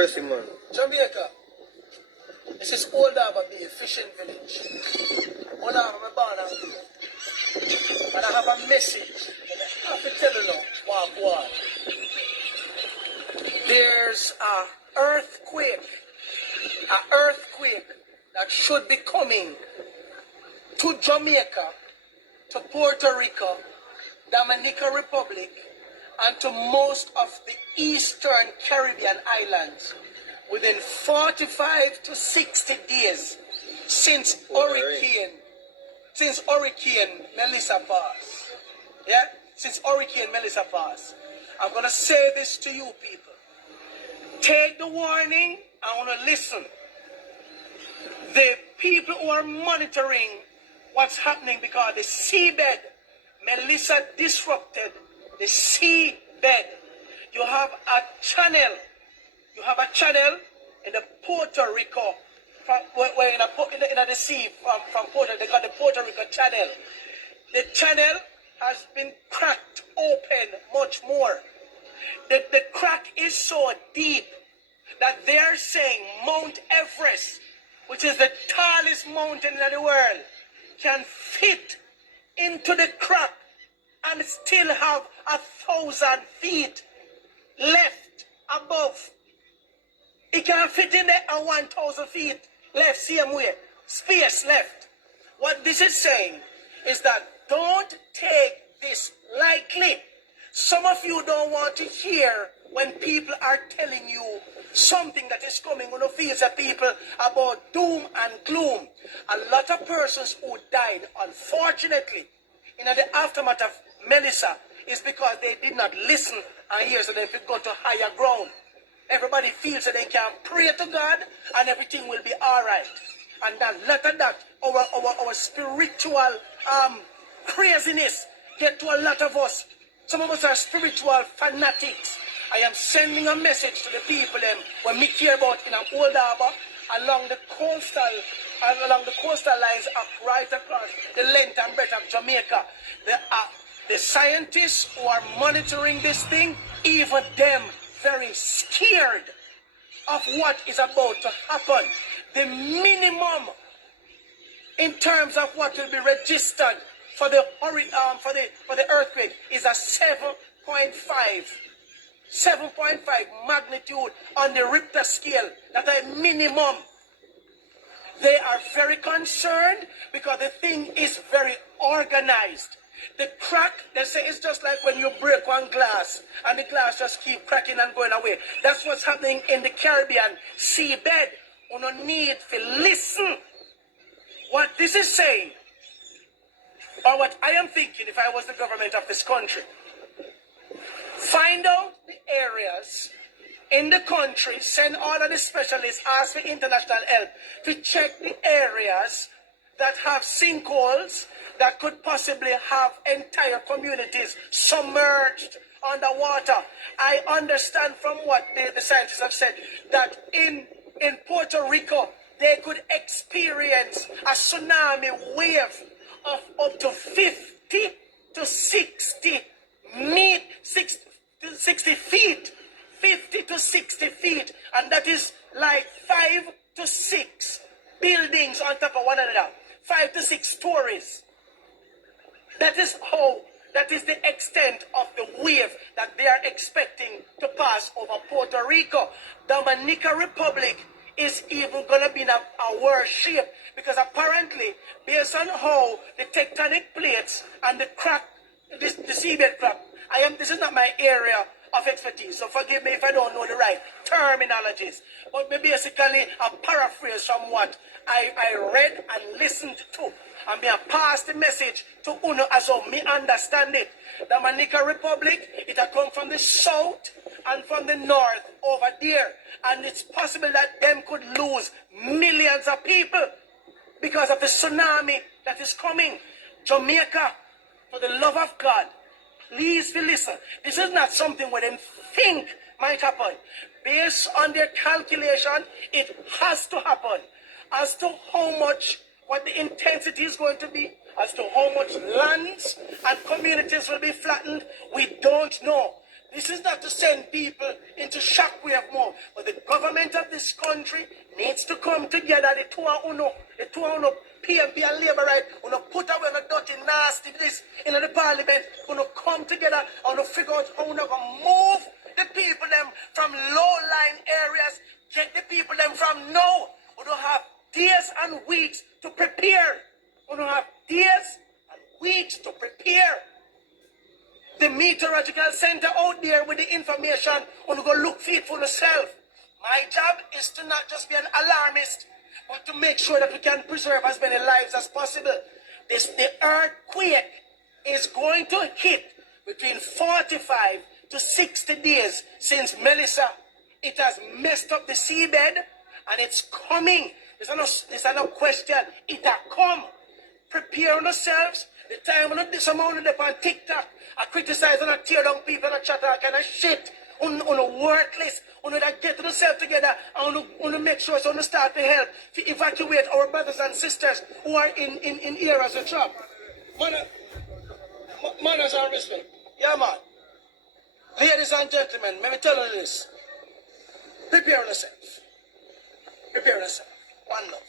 man. Jamaica. This is Old Harbour Bay, fishing village. Old Harbour, my born and grew. And I have a message. And I have to tell you now, walk. There's an earthquake that should be coming to Jamaica, to Puerto Rico, Dominican Republic, and to most of the Eastern Caribbean islands within 45 to 60 days since Hurricane Melissa passed. Yeah? Since Hurricane Melissa passed. I'm going to say this to you people. Take the warning. I want to listen. The people who are monitoring what's happening because the seabed, Melissa disrupted the seabed. You have a channel in the Puerto Rico, where in the sea from Puerto, they got the Puerto Rico channel. The channel has been cracked open much more. The crack is so deep that they are saying Mount Everest, which is the tallest mountain in the world, can fit into the crack and still have 1,000 feet left above. It can fit in there and 1,000 feet left, same way, space left. What this is saying is that don't take this lightly. Some of you don't want to hear when people are telling you something that is coming on the fields of people about doom and gloom. A lot of persons who died, unfortunately, in the aftermath of Melissa is because they did not listen and hear, so they could go to higher ground. Everybody feels that they can pray to God and everything will be all right. And a lot of that, our spiritual craziness get to a lot of us. Some of us are spiritual fanatics. I am sending a message to the people when we care about in an Old Harbour, along the coastal lines right across the length and breadth of Jamaica. The scientists who are monitoring this thing, even them very scared of what is about to happen. The minimum in terms of what will be registered for the earthquake is a 7.5 magnitude on the Richter scale. That's a minimum. They are very concerned because the thing is very organized. The crack, they say, it's just like when you break one glass and the glass just keep cracking and going away. That's what's happening in the Caribbean seabed. You don't need to listen what this is saying, or what I am thinking if I was the government of this country. Find out the areas in the country, send all of the specialists, ask for international help to check the areas that have sinkholes that could possibly have entire communities submerged underwater. I understand from what the scientists have said that in Puerto Rico, they could experience a tsunami wave of up to 50 to 60 feet. 50 to 60 feet. And that is like 5 to 6 buildings on top of one another. 5 to 6 stories. That is the extent of the wave that they are expecting to pass over Puerto Rico. Dominican Republic is even going to be in a worse shape because apparently, based on how the tectonic plates and the crack, the seabed crack, this is not my area of expertise, so forgive me if I don't know the right terminologies. But basically a paraphrase from what I read and listened to. And I pass the message to Uno as of me understand it. The Dominican Republic, it has come from the south and from the north over there. And it's possible that them could lose millions of people because of the tsunami that is coming. Jamaica, for the love of God, please listen. This is not something where them think might happen. Based on their calculation, it has to happen. As to how much, what the intensity is going to be, as to how much lands and communities will be flattened, we don't know. This is not to send people into shockwave mode, but the government of this country needs to come together. The two of uno PMP and Labour right, uno put away the dirty nasty this in the parliament, uno come together and uno figure out how uno gonna move the people them from low-lying areas, get the people them from now. Uno have days and weeks to prepare. Uno have days and weeks to prepare. The meteorological center out there with the information, uno go look for it for yourself. My job is to not just be an alarmist, but to make sure that we can preserve as many lives as possible. The earthquake is going to hit between 45 to 60 days since Melissa. It has messed up the seabed and it's coming. There's no question. It has come. Prepare yourselves. The time when this amount of them on TikTok, I criticize and I tear down people and chat all kind of shit. On worthless, on that get themselves together, and on make sure so on start to help to evacuate our brothers and sisters who are in areas of trouble. Manners and respect. Yeah, man. Ladies and gentlemen, let me tell you this. Prepare yourself. Prepare yourself. One love.